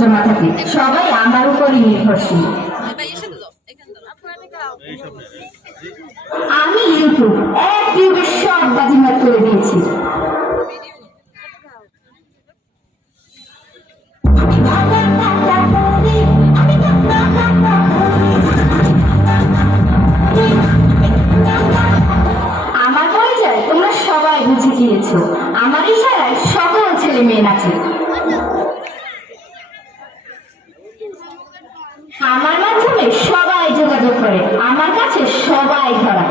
জমা থাকে, সবাই আমার উপরই নির্ভরশীল। আমি ইউটিউবের সব বাজিমাত করে দিয়েছি। আমার পরিচয় তোমরা সবাই বুঝে গিয়েছ, আমার ইশারায় সকল ছেলে মেয়ে নাচে। আমার মাধ্যমে সবাই যোগাযোগ করে, আমার কাছে সবাই ধরা।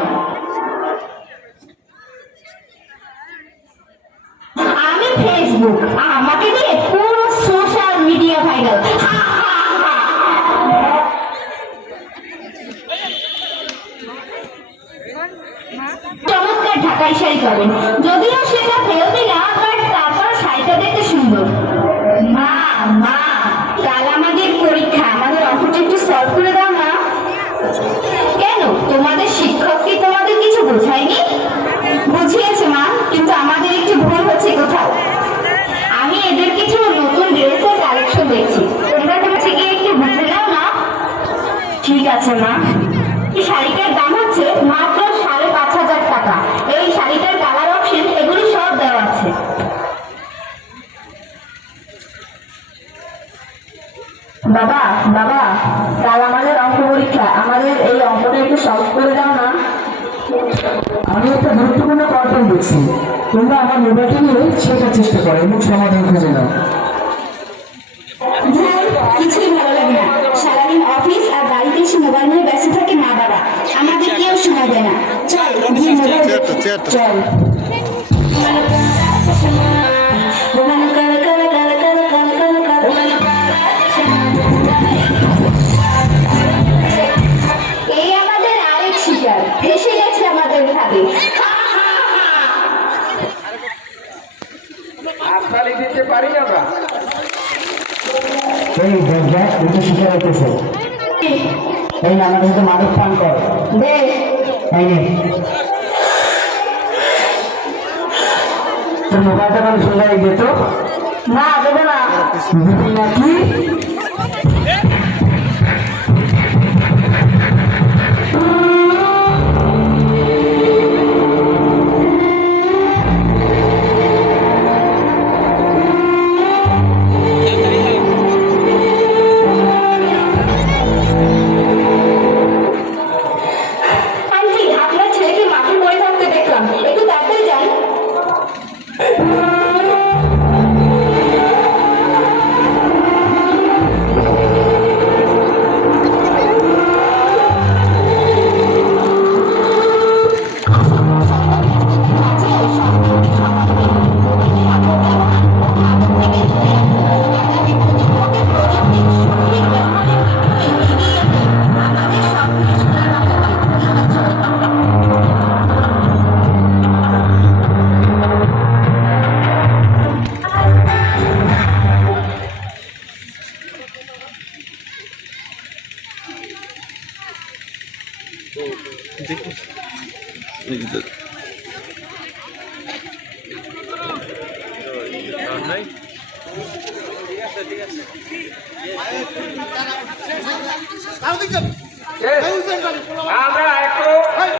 আমি ফেসবুক, আমাকে দিয়ে পুরো সোশ্যাল মিডিয়া ভাইরাল। চমৎকার ঢাকাই শাড়ি পাবেন, যদিও সেটা ফেলবি না, বাট তারপর শাড়িটা দেখতে সুন্দর। মা মা কাল আমাদের পরীক্ষা, আমাদের অঙ্কটা একটু সলভ করে দাও না। কেন, তোমাদের শিক্ষক কি তোমাদের কিছু বোঝায়নি? বুঝিয়েছে মা, কিন্তু আমাদের একটু ভুল হচ্ছে কোথাও। আমি এদের কিছু নতুন ড্রেসের কালেকশন দেখছি, তোমরা কাছে গিয়ে একটু বুঝে নাও না। ঠিক আছে মা। এই শাড়িটার দাম হচ্ছে মাত্র 5,500 টাকা। এই শাড়িটার কালার অপশন এগুলি সব দেওয়া আছে। বাবা বাবা কাল আমাদের অঙ্ক পরীক্ষা, আমাদের এই অঙ্কটা একটু সলভ করে দাও না। আমি একটা গুরুত্বপূর্ণ কন্টেন্ট দেখছি, তোমরা আমার মোবাইলটা নিয়ে শেখার চেষ্টা করো এবং সমাধান খুঁজে নাও। কিছুই ভালো লাগে না, সারাদিন অফিস আর বাড়িতে এসে মোবাইল নিয়ে ব্যস্ত থাকে মা বাবা, আমাদের কেউ সময় দেয় না। চল গিয়ে মোবাইল দেখি। চল। এই আমাদের আরেক শিকার এসে গেছে আমাদের ভাবে। আপনারই দিতে পারি আমরা। এই দরজা দুটো শিকার হইতেছে। এই আমাদের সাথে মাদক পান কর। দে। এই নে। তোর মোবাইলটা মানে সোজা এই যেত। না দেবে না। দিবি নাকি? আন্টি, আপনার ছেলেকে মাঠে পড়ে থাকতে দেখলাম, একটু তাড়াতাড়ি যান। আমরা একটু